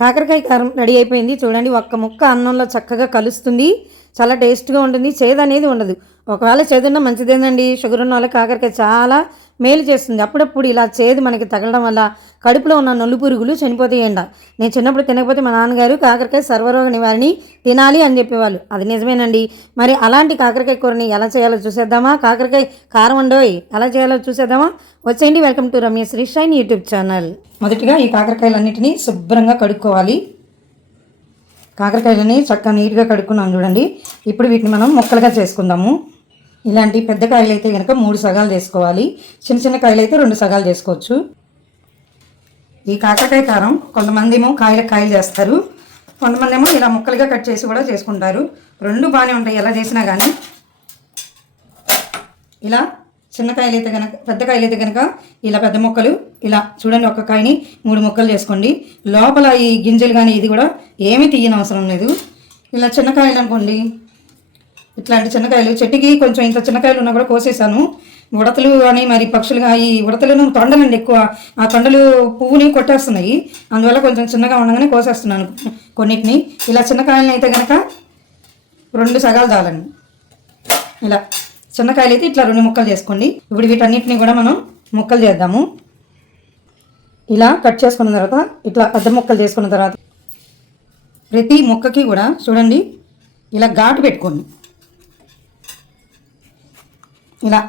కాకరకాయ కారం రెడీ అయిపోయింది. చూడండి ఒక్క ముక్క అన్నంలో చక్కగా కలుస్తుంది. చాలా టేస్ట్గా ఉంటుంది. చేదు అనేది ఉండదు. ఒకవేళ చేదున్న మంచిదేనండి షుగర్ ఉన్న వాళ్ళకి కాకరకాయ చాలా మేలు చేస్తుంది. అప్పుడప్పుడు ఇలా చేదు మనకి తగలడం వల్ల కడుపులో ఉన్న నొల్లు పురుగులు చనిపోతాయంట నేను చిన్నప్పుడు తినకపోతే మా నాన్నగారు కాకరకాయ సర్వరోగ నివారిణి తినాలి అని చెప్పేవాళ్ళు. అది నిజమేనండి. మరి అలాంటి కాకరకాయ కూరని ఎలా చేయాలో చూసేద్దామా? కాకరకాయ కారం వండోయ్ ఎలా చేయాలో చూసేద్దామా? వచ్చేయండి. Welcome to Ramya Sri shine YouTube channel. మొదటిగా ఈ కాకరకాయలన్నింటినీ శుభ్రంగా కడుక్కోవాలి. కాకరకాయలని చక్కగా నీట్గా కడుక్కున్నాం చూడండి. ఇప్పుడు వీటిని మనం ముక్కలుగా చేసుకుందాము. ఇలాంటి పెద్ద కాయలు అయితే కనుక మూడు సగాలు చేసుకోవాలి. చిన్న చిన్న కాయలు అయితే రెండు సగాలు చేసుకోవచ్చు. ఈ కాకరకాయ కారం కొంతమంది ఏమో కాయల కాయలు చేస్తారు. కొంతమంది ఏమో ఇలా ముక్కలుగా కట్ చేసి కూడా చేసుకుంటారు. రెండు బాగానే ఉంటాయి. ఎలా చేసినా కానీ ఇలా చిన్న కాయలు అయితే కనుక పెద్ద కాయలు అయితే కనుక ఇలా పెద్ద మొక్కలు ఇలా చూడండి ఒక కాయని మూడు మొక్కలు చేసుకోండి. లోపల ఈ గింజలు కానీ ఇది కూడా ఏమీ తీయని అవసరం లేదు. ఇలా చిన్న కాయలు అనుకోండి. ఇట్లాంటి చిన్నకాయలు చెట్టుకి కొంచెం ఇంత చిన్నకాయలు ఉన్నా కూడా కోసేసాను. ఉడతలు అని మరి పక్షులుగా ఈ ఉడతలను తొండలండి ఎక్కువ. ఆ తొండలు పువ్వుని కొట్టేస్తున్నాయి. అందువల్ల కొంచెం చిన్నగా ఉండగానే కోసేస్తున్నాను కొన్నిటిని. ఇలా చిన్నకాయలను అయితే కనుక రెండు సగాలు చాలండి ఇలా చిన్నకాయలు అయితే ఇట్లా రెండు ముక్కలు చేసుకోండి. ఇప్పుడు వీటన్నిటిని కూడా మనం ముక్కలు చేద్దాము. ఇలా కట్ చేసుకున్న తర్వాత ఇట్లా అద్దం ముక్కలు చేసుకున్న తర్వాత ప్రతి ముక్కకి కూడా చూడండి ఇలా ఘాటు పెట్టుకోండి. ఇలా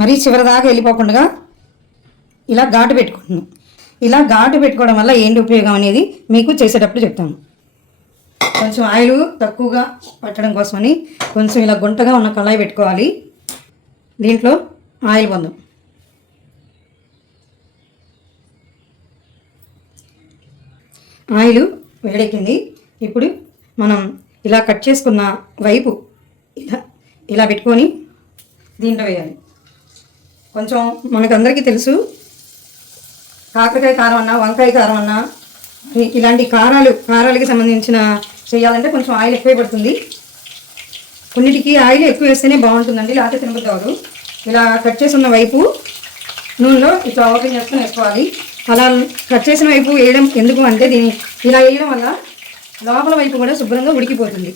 మరీ చివరి దాకా వెళ్ళిపోకుండా ఇలా ఘాటు పెట్టుకుంటున్నాం ఇలా ఘాటు పెట్టుకోవడం వల్ల ఏంటి ఉపయోగం అనేది మీకు చేసేటప్పుడు చెప్తాను. కొంచెం ఆయిల్ తక్కువగా పట్టడం కోసమని కొంచెం ఇలా గుంటగా ఉన్న కళాయి పెట్టుకోవాలి. దీంట్లో ఆయిల్ పొందాం. ఆయిల్ వేడెక్కింది. ఇప్పుడు మనం ఇలా కట్ చేసుకున్న వైపు ఇలా ఇలా పెట్టుకొని దీంట్లో వేయాలి. కొంచెం మనకందరికీ తెలుసు కాకరకాయ కారం అన్నా వంకాయ కారం అన్నా ఇలాంటి కారాలు కారాలకి సంబంధించిన చేయాలంటే కొంచెం ఆయిల్ ఎక్కువ పడుతుంది. కొన్నిటికి ఆయిల్ ఎక్కువ వేస్తేనే బాగుంటుందండి లేకపోతే తినబుద్ధి ఇలా కట్ చేసిన వైపు నూనెలో ఇట్లా ఓపెన్ చేసుకొని వేసుకోవాలి. అలా కట్ చేసిన వైపు వేయడం ఎందుకు అంటే దీన్ని ఇలా వేయడం వల్ల లోపల వైపు కూడా శుభ్రంగా ఉడికిపోతుంది.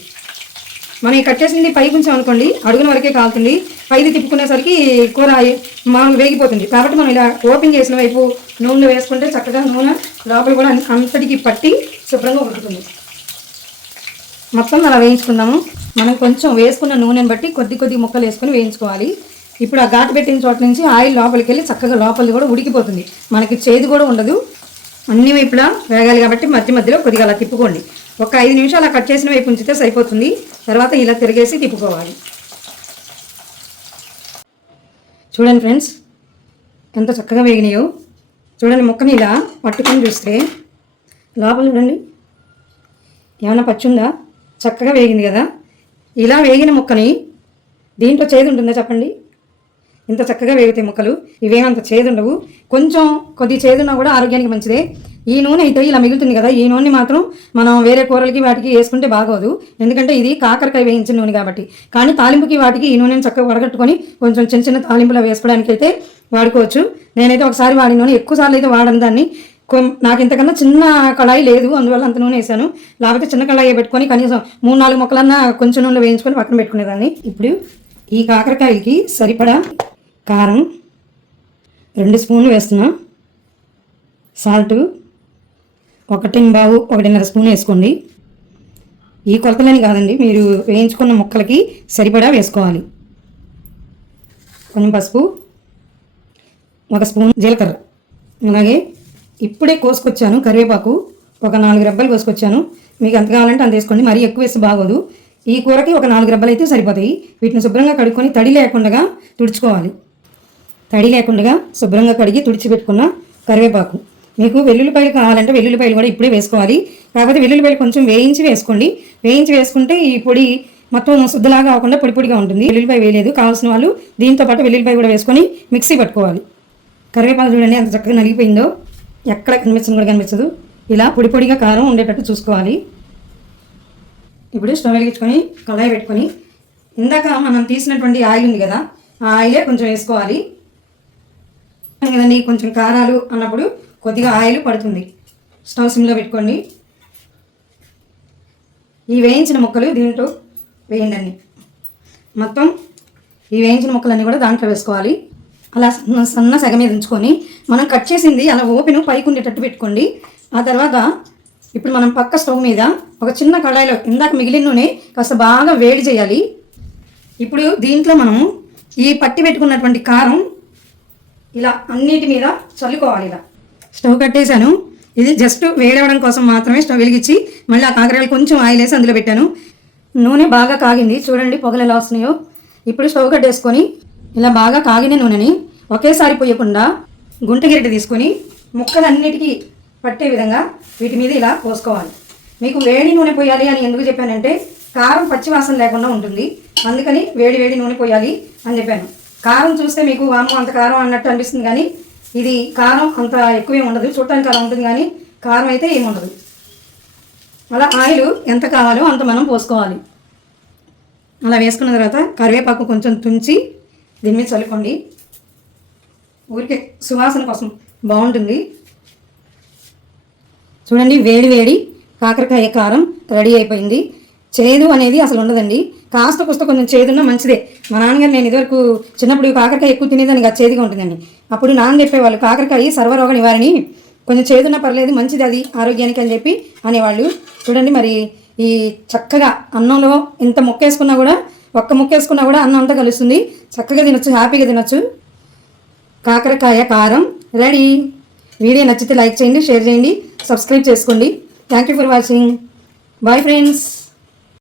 మనం కట్ చేసింది పై కొంచెం అనుకోండి అడుగున వరకే కాలుతుంది. పైది తిప్పుకునేసరికి కూర మనం వేగిపోతుంది. కాబట్టి మనం ఇలా ఓపెన్ చేసిన వైపు నూనెలో వేసుకుంటే చక్కగా నూనె లోపల కూడా అంతటికి పట్టి శుభ్రంగా ఉడుకుతుంది. మొత్తం అలా వేయించుకుందాము. మనం కొంచెం వేసుకున్న నూనెని బట్టి కొద్ది కొద్ది ముక్కలు వేసుకొని వేయించుకోవాలి. ఇప్పుడు ఆ ఘాటు పెట్టిన చోట నుంచి ఆయిల్ లోపలికి వెళ్ళి చక్కగా లోపలిది కూడా ఉడికిపోతుంది. మనకి చేదు కూడా ఉండదు. అన్ని వైపులా వేగాలి కాబట్టి మధ్య మధ్యలో కొద్దిగా అలా తిప్పుకోండి. ఒక ఐదు నిమిషాలు అలా కట్ చేసిన వైపు ఉంచితే సరిపోతుంది. తర్వాత ఇలా తిరిగేసి తిప్పుకోవాలి. చూడండి ఫ్రెండ్స్ ఎంత చక్కగా వేగినాయో. చూడండి ముక్కని ఇలా పట్టుకొని చూస్తే. లోపల చూడండి. ఏమైనా పచ్చుందా? చక్కగా వేగింది కదా? ఇలా వేగిన ముక్కని దీంట్లో చేదు ఉంటుందా చెప్పండి? ఇంత చక్కగా వేగుతాయి ముక్కలు ఇవేమంత చేదు ఉండవు కొంచెం కొద్ది చేదున్నా కూడా ఆరోగ్యానికి మంచిదే. ఈ నూనె అయితే ఇలా మిగులుతుంది కదా ఈ నూనె మాత్రం మనం వేరే కూరలకి వాటికి వేసుకుంటే బాగోదు. ఎందుకంటే ఇది కాకరకాయ వేయించిన నూనె కాబట్టి. కానీ తాలింపుకి వాటికి ఈ నూనెని చక్కగా వడగట్టుకొని కొంచెం చిన్న చిన్న తాలింపులో వేసుకోవడానికి అయితే వాడుకోవచ్చు. నేనైతే ఒకసారి వాడిన నూనె ఎక్కువ సార్లు అయితే వాడను దాన్ని. నాకు ఇంతకన్నా చిన్న కళాయి లేదు. అందువల్ల అంత నూనె వేసాను. లేకపోతే చిన్న కళాయి పెట్టుకొని కనీసం మూడు నాలుగు మొక్కలన్నా కొంచెం నూనెలో వేయించుకొని పక్కన పెట్టుకునేదాన్ని. ఇప్పుడు ఈ కాకరకాయకి సరిపడా కారం రెండు స్పూన్లు వేస్తున్నా. సాల్ట్ ఒకటి బావు ఒకటిన్నర స్పూన్ వేసుకోండి. ఈ కొలతలని కాదండి. మీరు వేయించుకున్న ముక్కలకి సరిపడా వేసుకోవాలి. కొంచెం పసుపు ఒక స్పూన్ జీలకర్ర. అలాగే ఇప్పుడే కోసుకొచ్చాను కరివేపాకు. ఒక నాలుగు రెబ్బలు కోసుకొచ్చాను. మీకు ఎంత కావాలంటే అంత వేసుకోండి. మరీ ఎక్కువ వేస్తే బాగోదు. ఈ కూరకి ఒక నాలుగు రెబ్బలు అయితే సరిపోతాయి. వీటిని శుభ్రంగా కడుక్కొని తడి లేకుండా తుడుచుకోవాలి. తడి లేకుండా శుభ్రంగా కడిగి తుడిచిపెట్టుకున్న కరివేపాకు. మీకు వెల్లుల్లిపాయలు కావాలంటే వెల్లుల్లిపాయలు కూడా ఇప్పుడే వేసుకోవాలి. కాకపోతే వెల్లుల్లిపాయలు కొంచెం వేయించి వేసుకోండి. వేయించి వేసుకుంటే ఈ పొడి మొత్తం శుద్ధలాగా కాకుండా పొడి పొడిగా ఉంటుంది. వెల్లుల్లిపాయ వేయలేదు. కావాల్సిన వాళ్ళు దీంతో పాటు వెల్లుల్లిపాయ కూడా వేసుకొని మిక్సీ పట్టుకోవాలి. కరివేపాకు చూడండి ఎంత చక్కగా నలిగిపోయిందో. ఎక్కడ కనిపించదు కూడా కనిపించదు. ఇలా పొడి పొడిగా కారం ఉండేటట్టు చూసుకోవాలి. ఇప్పుడు స్టవ్ వెలిగించుకొని కళాయి పెట్టుకొని ఇందాక మనం తీసినటువంటి ఆయిల్ ఉంది కదా ఆ ఆయిలే కొంచెం వేసుకోవాలి. కదండి కొంచెం కారాలు అన్నప్పుడు కొద్దిగా ఆయిల్ పడుతుంది. స్టవ్ సిమ్లో పెట్టుకోండి. ఈ వేయించిన ముక్కలు దీంట్లో వేయండి మొత్తం ఈ వేయించిన ముక్కలన్నీ కూడా దాంట్లో వేసుకోవాలి. అలా సన్న సగ మీద ఉంచుకొని మనం కట్ చేసింది అలా ఓపెన్ పైకి ఉండేటట్టు పెట్టుకోండి. ఆ తర్వాత ఇప్పుడు మనం పక్క స్టవ్ మీద ఒక చిన్న కడాయిలో ఇందాక మిగిలిన నూనె కాస్త బాగా వేడి చేయాలి. ఇప్పుడు దీంట్లో మనము ఈ పట్టి పెట్టుకున్నటువంటి కారం ఇలా అన్నిటి మీద చల్లుకోవాలి ఇలా. స్టవ్ కట్టేశాను. ఇది జస్ట్ వేడవడం కోసం మాత్రమే స్టవ్ వెలిగించి మళ్ళీ ఆ కాకరకాయలు కొంచెం ఆయిల్ వేసి అందులో పెట్టాను. నూనె బాగా కాగింది. చూడండి పొగలు ఎలా వస్తున్నాయో. ఇప్పుడు స్టవ్ కట్టేసుకొని ఇలా బాగా కాగిన నూనెని ఒకేసారి పోయకుండా గుంట తీసుకొని ముక్కలన్నిటికీ పట్టే విధంగా వీటి మీద ఇలా పోసుకోవాలి. మీకు వేడి నూనె పోయాలి అని ఎందుకు చెప్పానంటే కారం పచ్చివాసన లేకుండా ఉంటుంది. అందుకని వేడి వేడి నూనె పోయాలి అని చెప్పాను. కారం చూస్తే మీకు వాము అంత కారం అన్నట్టు అనిపిస్తుంది కానీ ఇది కారం అంత ఎక్కువే ఉండదు. చూడటానికి అలా ఉంటుంది కానీ కారం అయితే ఏమి ఉండదు. అలా ఆయిల్ ఎంత కావాలో అంత మనం పోసుకోవాలి. అలా వేసుకున్న తర్వాత కరివేపాకు కొంచెం తుంచి దీని మీద చల్లుకోండి. ఊరికే సువాసన కోసం బాగుంటుంది. చూడండి వేడి వేడి కాకరకాయ కారం రెడీ అయిపోయింది. చేదు అనేది అసలు ఉండదండి. కాస్త కొస్త కొంచెం చేదున్నా మంచిదే. మా నాన్నగారు నేను ఇదివరకు చిన్నప్పుడు కాకరకాయ ఎక్కువ తినేదాన్ని కాదు చేదుగా ఉంటుందండి. అప్పుడు నాన్న చెప్పేవాళ్ళు కాకరకాయ సర్వరోగ నివారణి. కొంచెం చేదున్నా పర్లేదు మంచిది అది ఆరోగ్యానికి అని చెప్పి అనేవాళ్ళు. చూడండి మరి ఈ చక్కగా అన్నంలో ఇంత ముక్కేసుకున్నా కూడా ఒక్క ముక్కేసుకున్నా కూడా అన్నం అంతా కలుస్తుంది. చక్కగా తినొచ్చు హ్యాపీగా తినొచ్చు. కాకరకాయ కారం రెడీ. వీడియో నచ్చితే లైక్ చేయండి షేర్ చేయండి సబ్స్క్రైబ్ చేసుకోండి. Thank you for watching bye friends